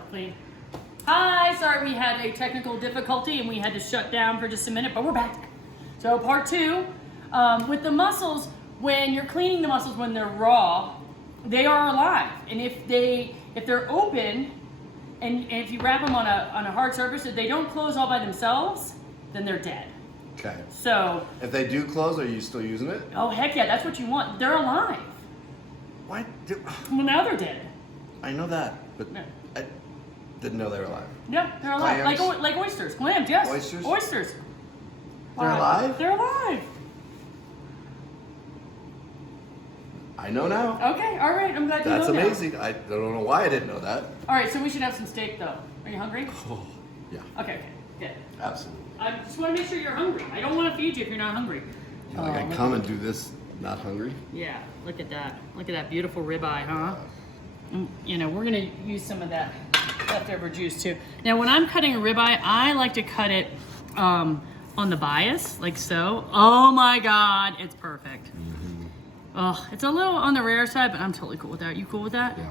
Clean. Hi, sorry we had a technical difficulty and we had to shut down for just a minute, but we're back. So part two, with the mussels, when you're cleaning the mussels when they're raw, they are alive. And if they're open, and if you wrap them on a hard surface, if they don't close all by themselves, then they're dead. Okay. So if they do close, are you still using it? oh heck yeah, that's what you want. They're alive. Why? Well, now they're dead. I know that, but No. I didn't know they were alive. Yeah, they're alive. Clams? Like oysters. Clams, yes. Oysters? Oysters. They're alive? They're alive. I know now. Okay, all right. I'm glad you know That's that. amazing. I don't know why I didn't know that. All right, so we should have some steak, though. Are you hungry? Oh, yeah, Okay, good. absolutely. I just want to make sure you're hungry. I don't want to feed you if you're not hungry. You know, like I come and do this not hungry. Yeah, look at that. Look at that beautiful ribeye, huh? You know, we're going to use some of that leftover juice, too. Now, when I'm cutting a ribeye, I like to cut it on the bias, like so. Oh, my God, it's perfect. Oh, it's a little on the rare side, but I'm totally cool with that. You cool with that? Yeah.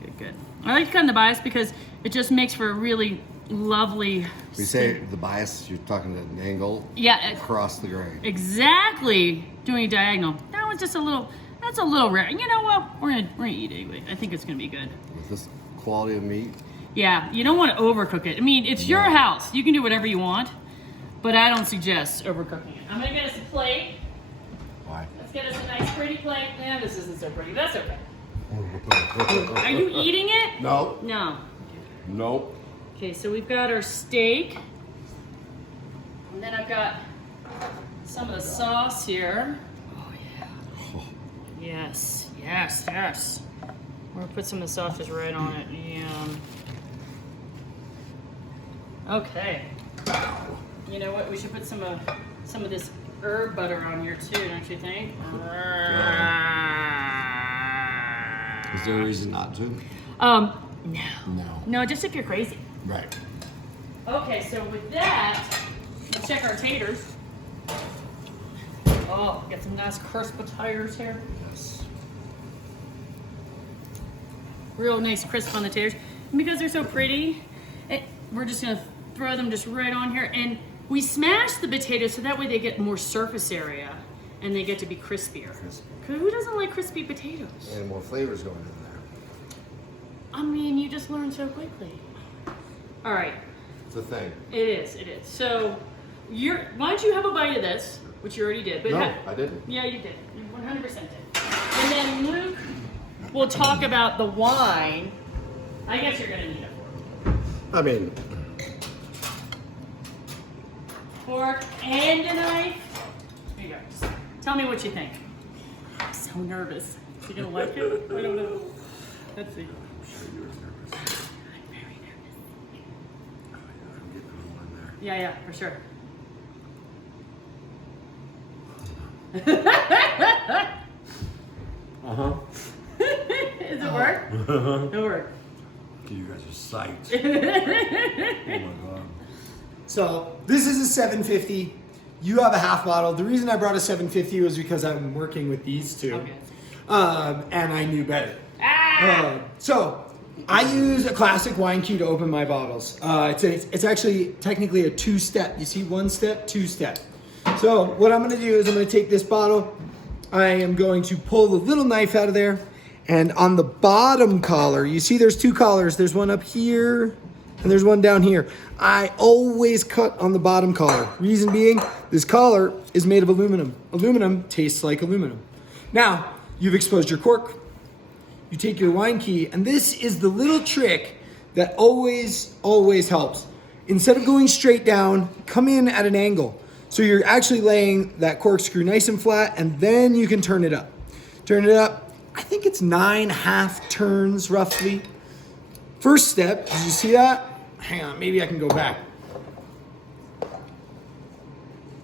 Good, good. I like to cut in the bias because it just makes for a really lovely... We say the bias, you're talking at an angle. Yeah. Across the grain. Exactly. Doing a diagonal. That one's just a little, that's a little rare. You know what? We're gonna eat it anyway. I think it's gonna be good. With this quality of meat. Yeah, you don't want to overcook it. I mean, it's your house. You can do whatever you want, but I don't suggest overcooking it. I'm gonna get us a plate. Why? Let's get us a nice pretty plate. Yeah, this isn't so pretty. That's okay. Are you eating it? No. No. Nope. Okay, so we've got our steak. And then I've got some of the sauce here. Oh, yeah. Yes, yes, yes. We're gonna put some of the sauces right on it. Yum. Okay. You know what? We should put some of this herb butter on here too, don't you think? Is there a reason not to? No. No. No, just if you're crazy. Right. Okay, so with that, let's check our taters. Oh, got some nice crisp taters here. Yes. Real nice crisp on the taters. And because they're so pretty, we're just gonna throw them just right on here. And we smash the potatoes so that way they get more surface area and they get to be crispier. Who doesn't like crispy potatoes? And more flavors going in there. I mean, you just learn so quickly. All right. It's a thing. It is, it is. So, why don't you have a bite of this, which you already did. But No, I didn't. Yeah, you did. You 100% did. And then Luke will talk about the wine. I guess you're going to need a fork. I mean, Fork and a knife. Here you go. Just tell me what you think. I'm so nervous. Is he going to like it? I don't know. Let's see. I'm sure you were nervous. I'm very nervous. Oh, yeah, I'm getting a hole in there. Yeah, yeah, for sure. Uh-huh. Does it work? It worked. You guys are psyched. Oh my God. So this is a 750. You have a half bottle. The reason I brought a 750 was because I'm working with these two, Okay. And I knew better. So I use a classic wine key to open my bottles. It's actually technically a two-step. You see, one step, two-step. So what I'm going to do is I'm going to take this bottle. I am going to pull the little knife out of there. And on the bottom collar, you see there's two collars. There's one up here and there's one down here. I always cut on the bottom collar. Reason being, this collar is made of aluminum. Aluminum tastes like aluminum. Now, you've exposed your cork. You take your wine key, and this is the little trick that always, always helps. Instead of going straight down, come in at an angle. So you're actually laying that corkscrew nice and flat, and then you can turn it up. Turn it up. I think it's 9 half turns roughly. First step, did you see that? Hang on, maybe I can go back.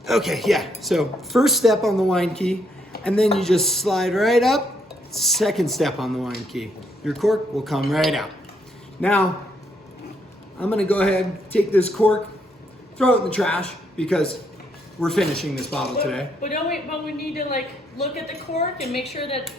Okay, yeah. So first step on the wine key, and then you just slide right up. Second step on the wine key. Your cork will come right out. Now, I'm gonna go ahead, take this cork, throw it in the trash because we're finishing this bottle today. But but we need to like look at the cork and make sure that,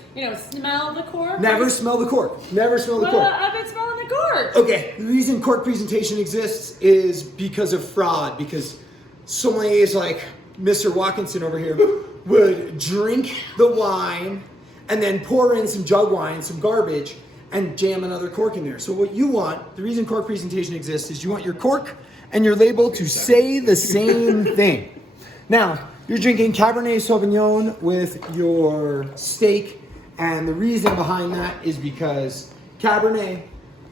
smell the cork. Never smell the cork. Never smell the cork. I've been smelling the cork. Okay, the reason cork presentation exists is because of fraud. Because sommeliers like Mr. Watkinson over here would drink the wine and then pour in some jug wine, some garbage, and jam another cork in there. So what you want, the reason cork presentation exists is you want your cork and your label to say the same thing. Now, you're drinking Cabernet Sauvignon with your steak, and the reason behind that is because Cabernet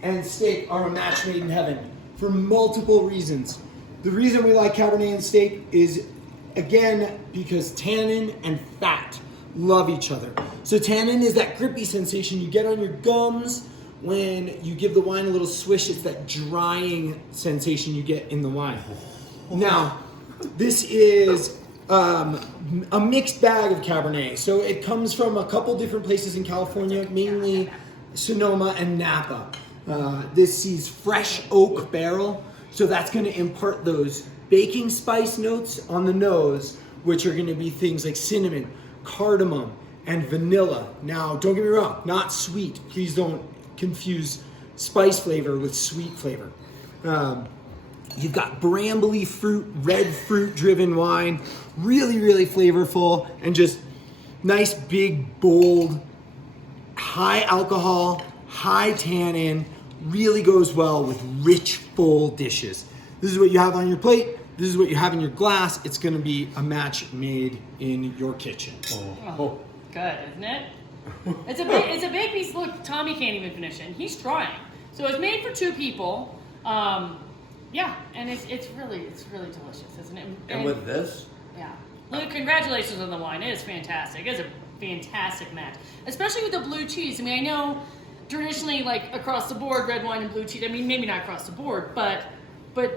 and steak are a match made in heaven for multiple reasons. The reason we like Cabernet and steak is, again, because tannin and fat love each other. So tannin is that grippy sensation you get on your gums when you give the wine a little swish. It's that drying sensation you get in the wine. Now, this is a mixed bag of Cabernet. So it comes from a couple different places in California, mainly Sonoma and Napa. This is fresh oak barrel, so that's going to impart those baking spice notes on the nose, which are going to be things like cinnamon, cardamom, and vanilla. Now, don't get me wrong, not sweet. Please don't confuse spice flavor with sweet flavor. You've got brambly fruit, red fruit driven wine, really, really flavorful, and just nice, big, bold, high alcohol, high tannin, really goes well with rich, full dishes. This is what you have on your plate. This is what you have in your glass. It's gonna be a match made in your kitchen. Oh, good, isn't it? It's a big piece. Look, Tommy can't even finish it, and he's trying. So it's made for 2 people. Yeah, and it's really delicious, isn't it? And with this? Yeah. Luke, congratulations on the wine. It is fantastic. It's a fantastic match, especially with the blue cheese. I mean, I know traditionally, like across the board, red wine and blue cheese. I mean, maybe not across the board, but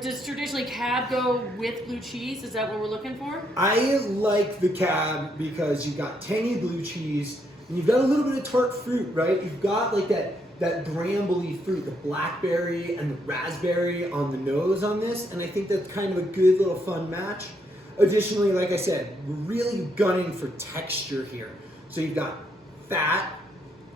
does traditionally Cab go with blue cheese? Is that what we're looking for? I like the Cab because you've got tangy blue cheese and you've got a little bit of tart fruit, right? You've got like that brambly fruit, the blackberry and the raspberry on the nose on this, and I think that's kind of a good little fun match. Additionally, like I said, we're really gunning for texture here. So you've got fat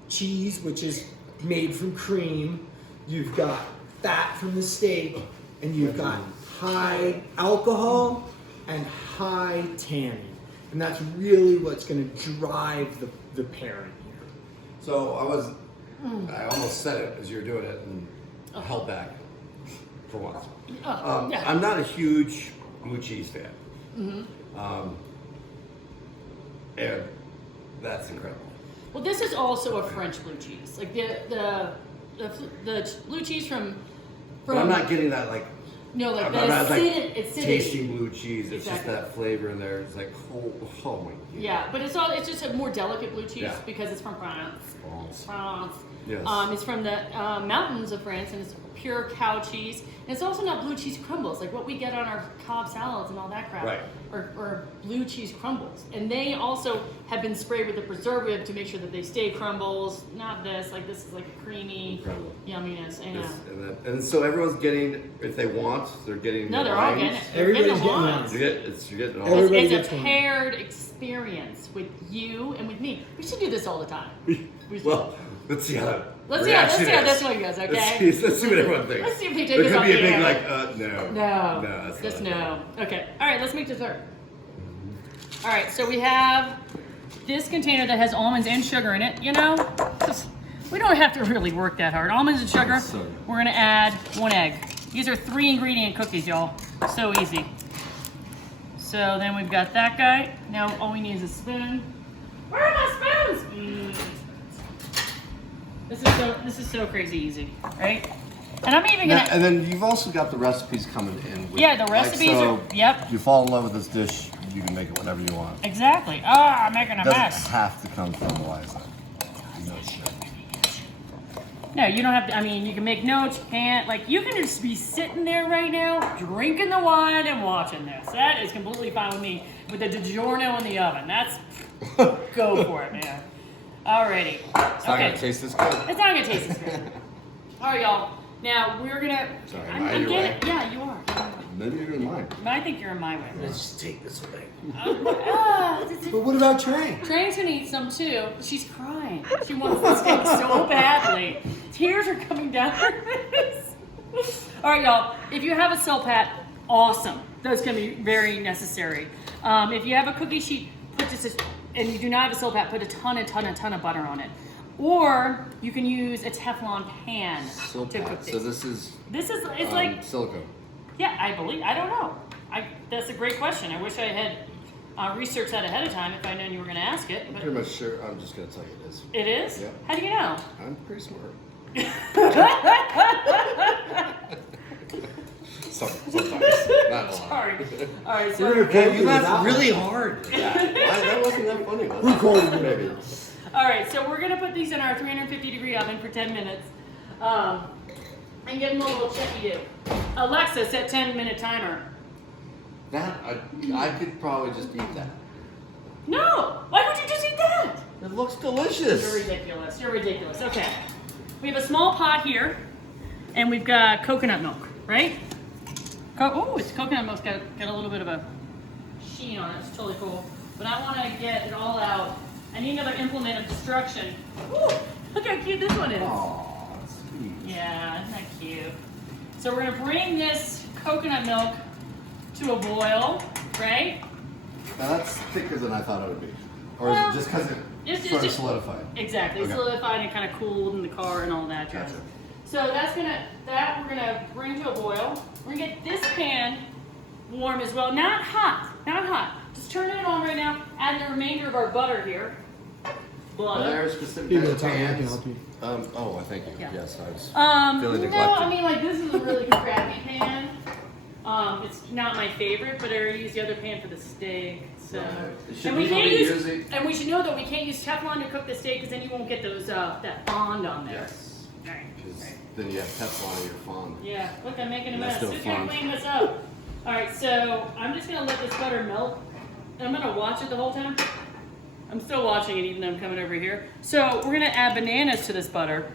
cheese, which is made from cream. You've got fat from the steak, and you've got high alcohol and high tannin. And that's really what's going to drive the pairing here. So I almost said it as you were doing it and held back for once. Yeah. I'm not a huge blue cheese fan. And that's incredible. Well, this is also a French blue cheese. Like the blue cheese from. But I'm not getting that like. No, like I'm not like it's tasting blue cheese. It's Exactly. just that flavor in there. It's like oh my. Yeah, but it's just a more delicate blue cheese because it's from France. France. Yes. It's from the mountains of France, and it's pure cow cheese. And it's also not blue cheese crumbles, like what we get on our Cobb salads and all that crap. Right. Or blue cheese crumbles. And they also have been sprayed with a preservative to make sure that they stay crumbles. Not this, like this is like a creamy Incredible. yumminess. I know. Yes, and so everyone's getting, if they want, they're getting. No, the they're all wines. getting it. They're Everybody's getting the getting wines. wines. You're getting all. Everybody It's gets a one. paired experience with you and with me. We should do this all the time. We should. Well, let's see how that. Let's see how reaction this is. one goes, okay? Let's see what everyone thinks. Let's see if they take There this could off be a the big air. like, no. No. That's Just not no. Okay. All right, let's make dessert. All right, so we have this container that has almonds and sugar in it. We don't have to really work that hard. Almonds and sugar. So good. We're gonna add 1 egg. These are 3-ingredient cookies, y'all. So easy. So then we've got that guy. Now all we need is a spoon. Where are my spoons? This is so crazy easy, right? And I'm even gonna. And then you've also got the recipes coming in. With, Yeah, the recipes are- yep. If you fall in love with this dish, you can make it whatever you want. Exactly. Oh, I'm making a It doesn't mess. have to come from Eliza. No shit. No, you don't have to. I mean, you can make notes. You can't. Like, you can just be sitting there right now, drinking the wine and watching this. That is completely fine with me. With the DiGiorno in the oven. That's. Go for it, man. Alrighty. It's not gonna taste this good. It's not gonna taste as good. All right, y'all. Now we're gonna. Sorry, I'm am I in your getting. way? Yeah, you are. Maybe you're in mine. I think you're in my way. Let's just take this away. But what about Trey? Trey's gonna eat some too. She's crying. She wants this steak so badly. Tears are coming down her face. All right, y'all. If you have a cell pat, awesome. That's gonna be very necessary. If you have a cookie sheet, put just and you do not have a cell pat, put a ton of butter on it. Or you can use a Teflon pan to cook these. So this is It's like silicone. yeah, I believe. I don't know. That's a great question. I wish I had researched that ahead of time if I'd known you were going to ask it. But Pretty much sure. I'm just gonna tell you it is. it is? Yeah. How do you know? I'm pretty smart. Sometimes. Not a lot. Sorry. All right, so We're gonna You laughed really hard. That wasn't that funny. Was it? Recorded. Maybe. all right, so we're gonna put these in our 350-degree oven for 10 minutes, and give them a little checky do. Alexa, set 10-minute timer. That I could probably just eat that. No, why would you just eat that? It looks You're delicious. ridiculous. You're ridiculous. Okay, we have a small pot here, and we've got coconut milk, right? Oh, it's coconut milk's got a little bit of a sheen on it. It's totally cool. But I want to get it all out. I need another implement of destruction. Ooh, look how cute this one is. Aw, sweet. Yeah, isn't that cute? So we're gonna bring this coconut milk to a boil, right? Now that's thicker than I thought it would be. Or Well, is it just because it's it sort of just- solidified? Exactly. It's Okay. solidified and kind of cooled in the car and all that jazz. Gotcha. So we're gonna bring to a boil. We're gonna get this pan warm as well. Not hot. Just turn it on right now. Add the remainder of our butter here. Are Butter. there specific Give me kinds a of time, I can pans? help you. Oh, I thank you. Yeah. Yes, I was. No, Feeling neglected. I mean like this is a really crappy pan. It's not my favorite, but I already used the other pan for the steak. So, Should and we we can't only use, use it- and we should know that we can't use Teflon to cook the steak because then you won't get those that bond on there. Yes. All right. Because then you have Teflon in your fond. Yeah, look, I'm making a That's mess. no Who's gonna fun. clean this up? All right, so I'm just gonna let this butter melt. And I'm gonna watch it the whole time. I'm still watching it even though I'm coming over here. So we're gonna add bananas to this butter.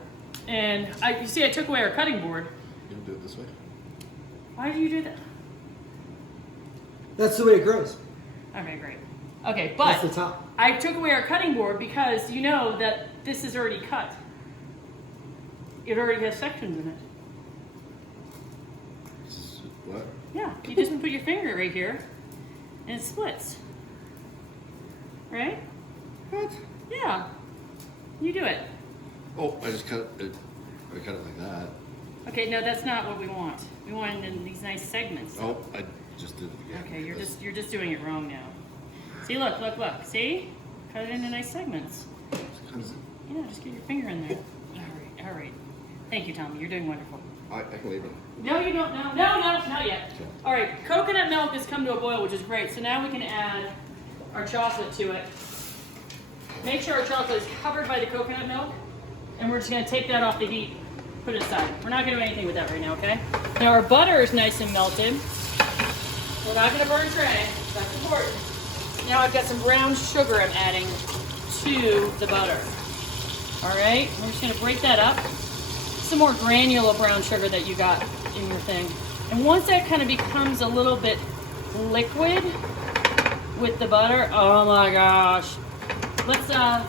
And you see I took away our cutting board. You can do it this way. Why do you do that? That's the way it grows. Okay, great. Okay, That's but the top. I took away our cutting board because you know that this is already cut. It already has sections in it. What? Yeah, you just put your finger right here and it splits. Right? What? Yeah. You do it. Oh, I just cut it. I cut it like that. Okay, no, that's not what we want. We want it in these nice segments. Oh, I just did it again. Okay, you're just doing it wrong now. See, look. See? Cut it into nice segments. Yeah, just get your finger in there. All right. Thank you, Tommy. You're doing wonderful. I can leave it. No, you don't. No, not yet. Okay. All right, coconut milk has come to a boil, which is great. So now we can add our chocolate to it. Make sure our chocolate is covered by the coconut milk, and we're just gonna take that off the heat, put it aside. We're not gonna do anything with that right now, okay? Now our butter is nice and melted. We're not gonna burn Trey, that's important. Now I've got some brown sugar I'm adding to the butter. All right, we're just gonna break that up. Some more granular brown sugar that you got in your thing. And once that kind of becomes a little bit liquid with the butter, oh my gosh. Let's, I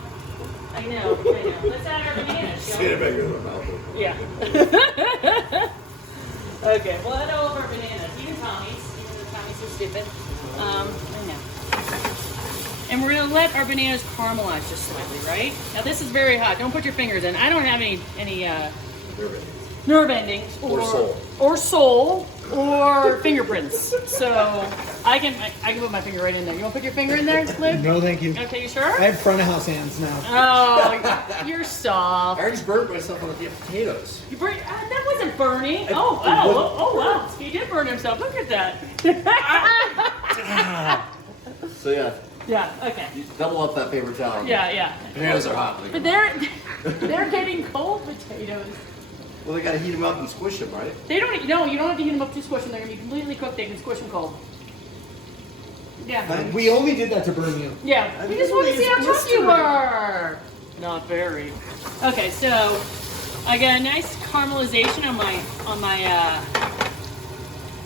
know. Let's add our bananas, shall we? Say it back in my mouth. Yeah. Okay, we'll add all of our bananas, even Tommy's so stupid. I know. And we're gonna let our bananas caramelize just slightly, right? Now this is very hot. Don't put your fingers in. I don't have any nerve endings or soul or fingerprints. So I can put my finger right in there. You want to put your finger in there, Luke? No, thank you. Okay, you sure? I have front of house hands now. Oh, you're I soft. already burnt myself on the potatoes. You burn, that wasn't burning. Oh wow! Oh wow! He did burn himself. Look at that. So yeah, Yeah. Okay. you double up that paper towel. Yeah. Potatoes are hot. But they're getting cold potatoes. Well, they gotta heat them up and squish them, right? They don't. No, you don't have to heat them up to squish them. They're gonna be completely cooked. They can squish them cold. Yeah. We only did that to burn you. Yeah. We just want to see how tough you were. Not very. Okay, so I got a nice caramelization on my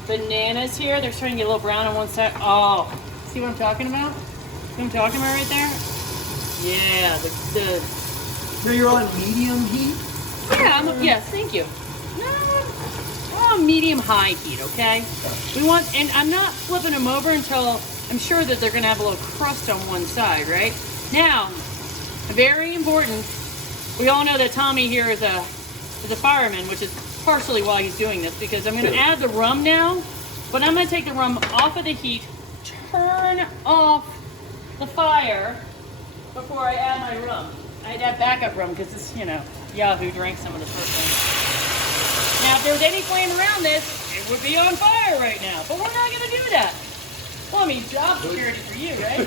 bananas here. They're starting to get a little brown on one side. Oh, see what I'm talking about? See what I'm talking about right there? Yeah, the So you're on medium heat? yeah, yes, thank you. No, oh, medium high heat, okay? We want, and I'm not flipping them over until I'm sure that they're gonna have a little crust on one side, right? Now, very important, we all know that Tommy here is a fireman, which is partially why he's doing this, because I'm gonna add the rum now, but I'm gonna take the rum off of the heat, turn off the fire before I add my rum. I'd add backup rum because this, Yahoo drank some of the first thing. Now, if there was any flame around this, it would be on fire right now, but we're not gonna do that. Well, I mean, job security for you, right?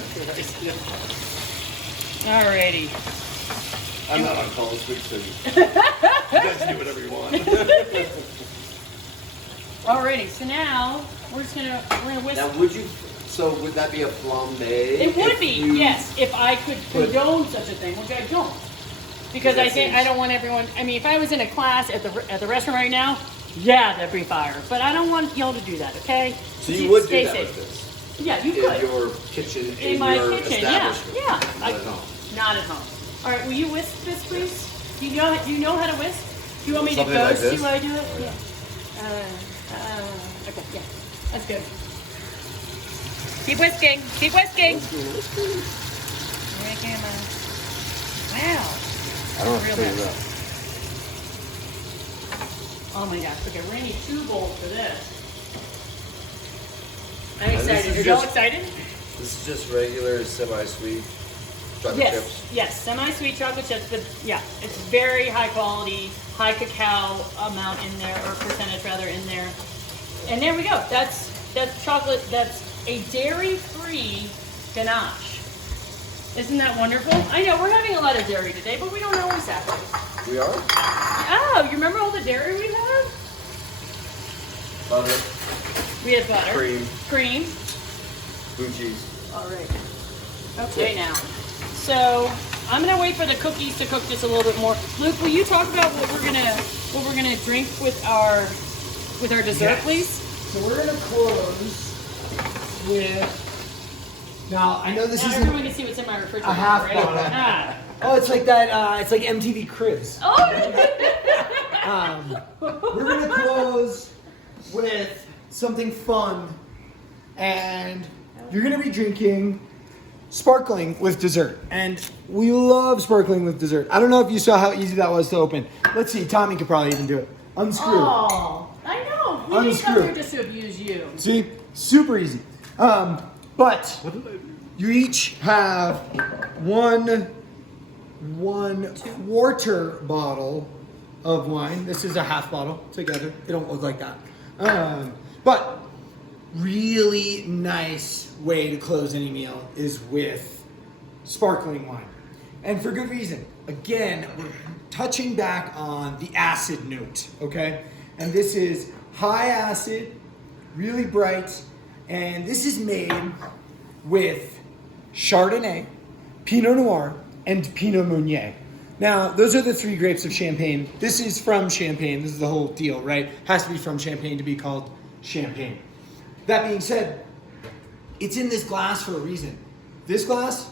Alrighty. I'm not on call this week, so you guys do whatever you want. Alrighty, so now we're gonna whisk. Now, would that be a flambe? It would be, yes, if I could condone such a thing, which I don't. Because I don't want everyone, I mean, if I was in a class at the restaurant right now, yeah, that'd be fire. But I don't want y'all to do that, okay? So you would do stay that safe. with this? Yeah, you In could. your kitchen, In in my your kitchen, yeah, establishment? yeah. Not at home. Not at home. All right, will you whisk this, please? Do you know how to whisk? Do you want me to Something go like see this? why I do it? Oh, yeah. Okay, yeah, that's good. Keep whisking, keep whisking. Wow. I don't have Real to figure it mess. out. Oh my gosh, okay, we're gonna need 2 bowls for this. I'm this excited. is Are y'all just- excited? This is just regular semi-sweet chocolate Yes, chips. yes, semi-sweet chocolate chips, but yeah, it's very high quality, high cacao amount in there, or percentage rather in there. And there we go. That's chocolate. That's a dairy-free ganache. Isn't that wonderful? I know we're having a lot of dairy today, but we don't always have to. We are? Oh, you remember all the dairy we had? Butter, We had butter, cream, cream. blue cheese. All right. Okay, now. So I'm gonna wait for the cookies to cook just a little bit more. Luke, will you talk about what we're gonna drink with our dessert, Yes. please? So we're gonna close with. Now I know this Now isn't everyone can see what's in my refrigerator, a half right? bottle. Ah. Oh, it's like that. It's like MTV Cribs. Oh. We're gonna close with something fun, and you're gonna be drinking sparkling with dessert. And we love sparkling with dessert. I don't know if you saw how easy that was to open. Let's see. Tommy could probably even do it. Unscrew. Oh, I know. We didn't come Unscrew. here just to abuse you. See, super easy. But you each have one quarter bottle of wine. This is a half bottle together. They don't look like that. But really nice way to close any meal is with sparkling wine. And for good reason. Again, we're touching back on the acid note, okay? And this is high acid, really bright, and this is made with Chardonnay, Pinot Noir, and Pinot Meunier. Now, those are the 3 grapes of Champagne. This is from Champagne. This is the whole deal, right? Has to be from Champagne to be called Champagne. That being said, it's in this glass for a reason. This glass,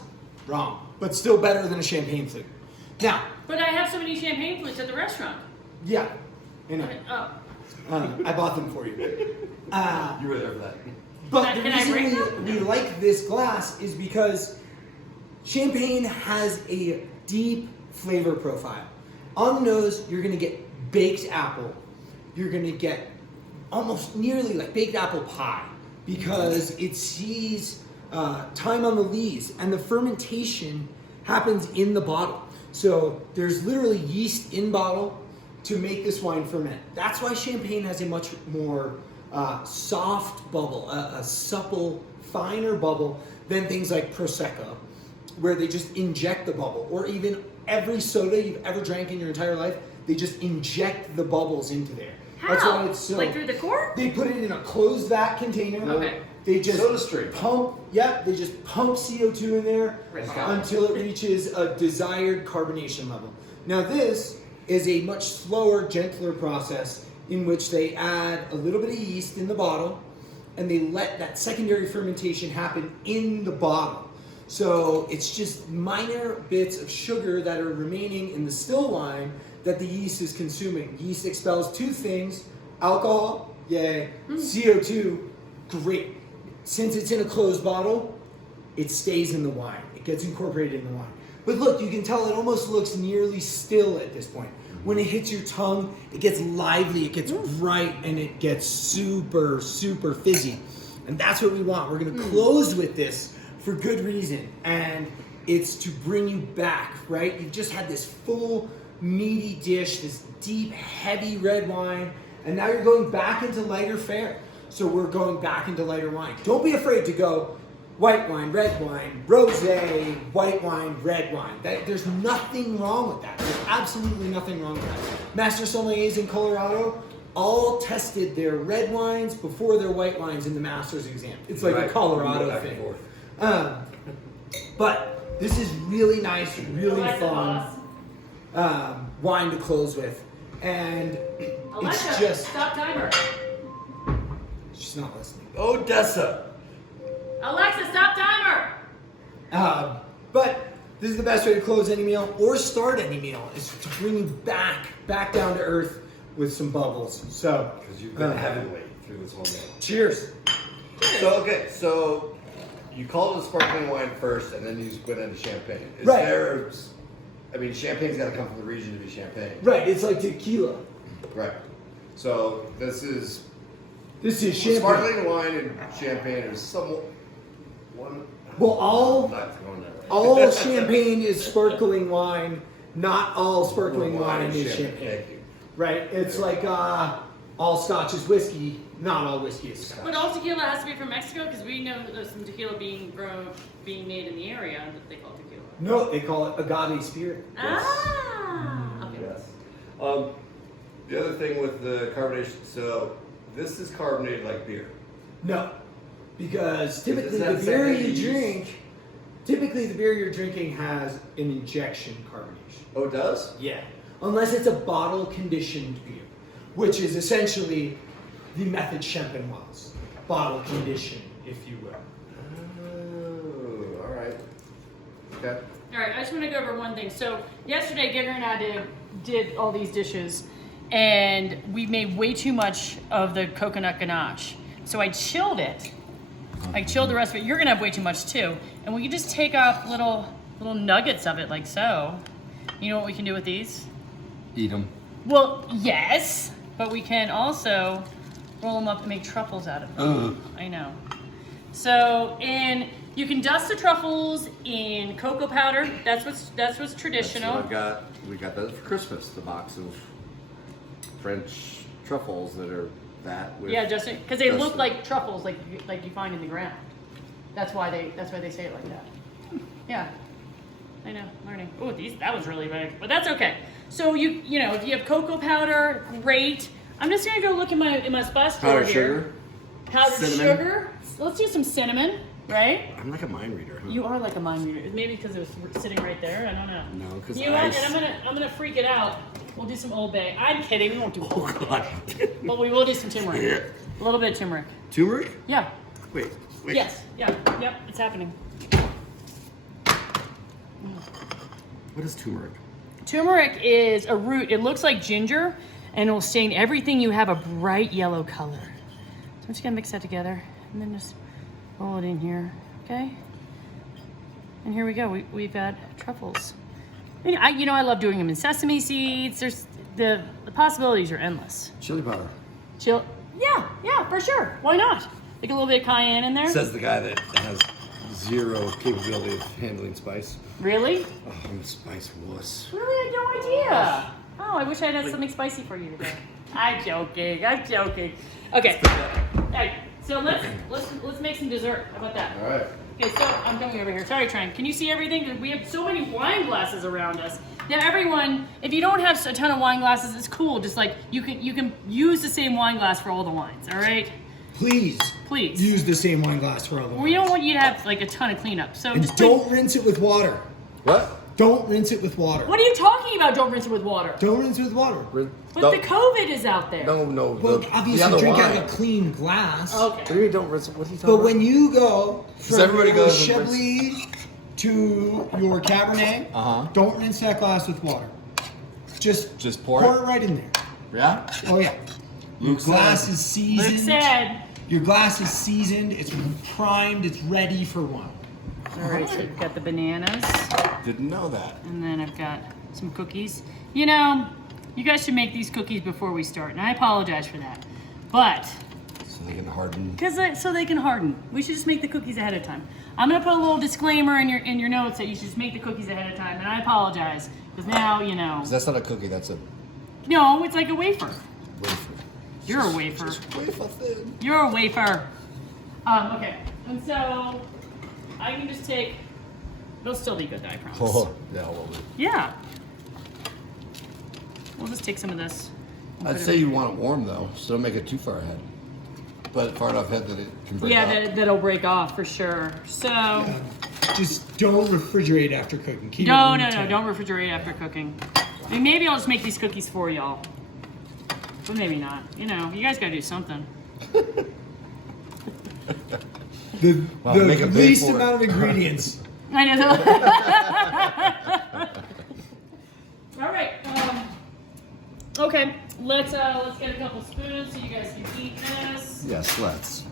wrong, but still better than a champagne flute. Now, But I have so many champagne flutes at the restaurant. yeah, I know. Oh. I bought them for you. You were there for that. But the Can I bring reason them? we like this glass is because Champagne has a deep flavor profile. On the nose, you're gonna get baked apple. You're gonna get almost nearly like baked apple pie because it sees time on the lees, and the fermentation happens in the bottle. So there's literally yeast in bottle to make this wine ferment. That's why Champagne has a much more soft bubble, a supple, finer bubble than things like Prosecco, where they just inject the bubble, or even every soda you've ever drank in your entire life, they just inject the bubbles into there. That's How? why it's so. Like through the cork? They put it in a closed vat container. Okay. They just Soda stream. pump. Yep. They just pump CO2 in there Right. until it reaches a desired carbonation level. Now this is a much slower, gentler process, in which they add a little bit of yeast in the bottle and they let that secondary fermentation happen in the bottle. So it's just minor bits of sugar that are remaining in the still wine that the yeast is consuming. Yeast expels two things: alcohol, yay, CO2, great. Since it's in a closed bottle, it stays in the wine. It gets incorporated in the wine. But look, you can tell it almost looks nearly still at this point. When it hits your tongue, it gets lively, it gets bright, and it gets super, super fizzy. And that's what we want. We're gonna close with this for good reason. And it's to bring you back, right? You've just had this full, meaty dish, this deep, heavy red wine, and now you're going back into lighter fare. So we're going back into lighter wine. Don't be afraid to go white wine, red wine, rosé, white wine, red wine. There's nothing wrong with that. There's absolutely nothing wrong with that. Master sommeliers in Colorado all tested their red wines before their white wines in the master's exam. It's like a Colorado thing. But this is really nice, really fun wine to close with. And Alexa, it's just... stop timer. She's not listening. Odessa. Alexa, stop timer. But this is the best way to close any meal or start any meal, is to bring you back down to earth with some bubbles. So, Because you've been heavyweight through this whole meal. cheers. So, okay, so you called it a sparkling wine first, and then you went into champagne. Is Right. there, I mean, champagne's got to come from the region to be champagne. Right, it's like tequila. Right. So this is This is champagne. sparkling wine and champagne are somewhat one. Well, all Not going that way. all champagne is sparkling wine. Not all sparkling wine is champagne. Thank you. Right? It's like all Scotch is whiskey. Not all whiskey is Scotch. But all tequila has to be from Mexico because we know that there's some tequila being made in the area that they call tequila. No, they call it agave spirit. Ah. Okay. Yes. The other thing with the carbonation, so this is carbonated like beer. No, because typically Does the that beer say you use- drink, typically the beer you're drinking has an injection carbonation. Oh, it does? Yeah, unless it's a bottle conditioned beer, which is essentially the method champenoise, bottle conditioned, if you will. Oh, all right. Okay. All right, I just want to go over one thing. So yesterday, Giger and I did all these dishes, and we made way too much of the coconut ganache. So I chilled it. I chilled the rest of it. You're gonna have way too much too, and we can just take off little nuggets of it like so. You know what we can do with these? Eat them. Well, yes, but we can also roll them up and make truffles out of them. I know. So you can dust the truffles in cocoa powder. That's what's traditional. That's what I've got. We got that for Christmas. The box of French truffles that are that with. Yeah, just because they look dusted. like truffles, like you find in the ground. That's why they say it like that. Yeah, I know. Learning. Oh, that was really big, but that's okay. So you know if you have cocoa powder, great. I'm just gonna go look in my spice drawer Powdered here. sugar. Powdered Cinnamon. sugar. Let's do some cinnamon, right? I'm like a mind reader. Huh? You are like a mind reader. Maybe because it was sitting right there. I don't know. No, because You know what? And I'm gonna freak it out. We'll do some Old Bay. I'm kidding. We won't do Old Bay. God. But we will do some turmeric. A little bit of turmeric. Turmeric? Yeah. Wait. Yes. Yeah. Yep. It's happening. What is turmeric? Turmeric is a root. It looks like ginger, and it will stain everything you have a bright yellow color. So I'm just gonna mix that together, and then just roll it in here. Okay. And here we go. We've got truffles. And I love doing them in sesame seeds. There's the possibilities are endless. Chili powder. Yeah, for sure. Why not? Like a little bit of cayenne in there. Says the guy that has zero capability of handling spice. Really? Oh, I'm a spice wuss. Really? I had no idea. Oh, I wish I had something spicy for you today. I'm joking. Okay. All right. So let's make some dessert. How about that? All right. Okay, so I'm coming over here. Sorry, Trent. Can you see everything? We have so many wine glasses around us. Now, everyone, if you don't have a ton of wine glasses, it's cool. Just like you can use the same wine glass for all the wines. All right. Please use the same wine glass for all the wines. We don't want you to have like a ton of cleanup. So And just don't rinse it with water. What? Don't rinse it with water. What are you talking about? Don't rinse it with water. Don't rinse it with water. But the COVID is out there. No. Well, the obviously other drink out wine. of a clean glass. Okay. What do you mean don't rinse it? What are you talking But about? when you go from everybody your goes and Chablis to your Cabernet, don't rinse that glass with water. Just pour it right in there. Yeah? Oh yeah. Your Luke glass said. is seasoned. Luke said. Your glass is seasoned. It's primed. It's ready for wine. All right, so we've got the bananas, Didn't know that. and then I've got some cookies. You know, you guys should make these cookies before we start, and I apologize for that. But, So they can harden. so they can harden. We should just make the cookies ahead of time. I'm gonna put a little disclaimer in your notes that you should just make the cookies ahead of time, and I apologize, because now, you know. 'Cause that's not a cookie, that's a No, it's like a wafer. wafer. You're a wafer. Just wafer thin. You're a wafer. Okay, and so I can just take. They'll still be good, I promise. Oh, yeah, well, Yeah. We'll just take some of this. and I'd put say it- you want it warm though, so don't make it too far ahead. But far enough ahead that it can break Yeah, up. that'll break off for sure. So Just don't refrigerate after cooking. Keep it no, room no, no, temp. don't refrigerate after cooking. I mean, maybe I'll just make these cookies for y'all, but maybe not. You know, you guys gotta do something. The, Well, the make a bid least for it. amount of ingredients. I know. All right. Okay. Let's get a couple spoons so you guys can eat this. Yes, let's.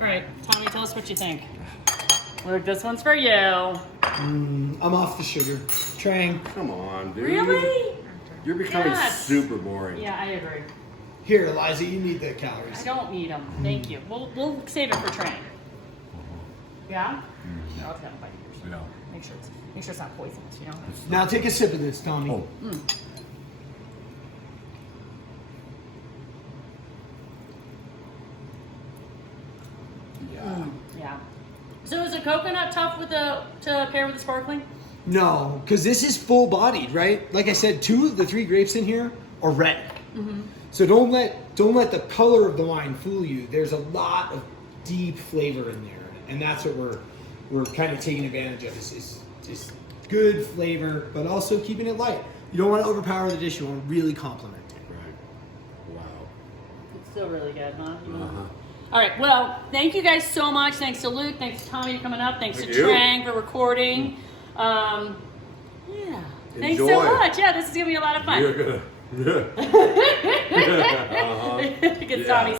All right, Tommy, tell us what you think. Look, this one's for you. I'm off the sugar. Trang. Come on, dude. Really? You're becoming Yes. super boring. Yeah, I agree. Here, Eliza, you need the I calories. don't need them. Thank you. We'll save it for train. Yeah. Here, I'll take a bite first. Yeah. Make sure it's not poisonous. You know. Now take a sip of this, Tommy. Oh. Yeah. Yeah. So is a coconut tough to pair with the sparkling? No, because this is full bodied, right? Like I said, 2 of the 3 grapes in here are red. So don't let the color of the wine fool you. There's a lot of deep flavor in there, and that's what we're kind of taking advantage of. Is good flavor, but also keeping it light. You don't want to overpower the dish. You want to really complement it. Right. Wow. It's still really good, huh? All right. Well, thank you guys so much. Thanks to Luke. Thanks to Tommy for coming up. Thanks Thank to you. Trang for recording. Yeah. Thanks so Enjoy. much. Yeah, this is gonna be a lot of fun. You're gonna. Yeah. Get Yeah. Tommy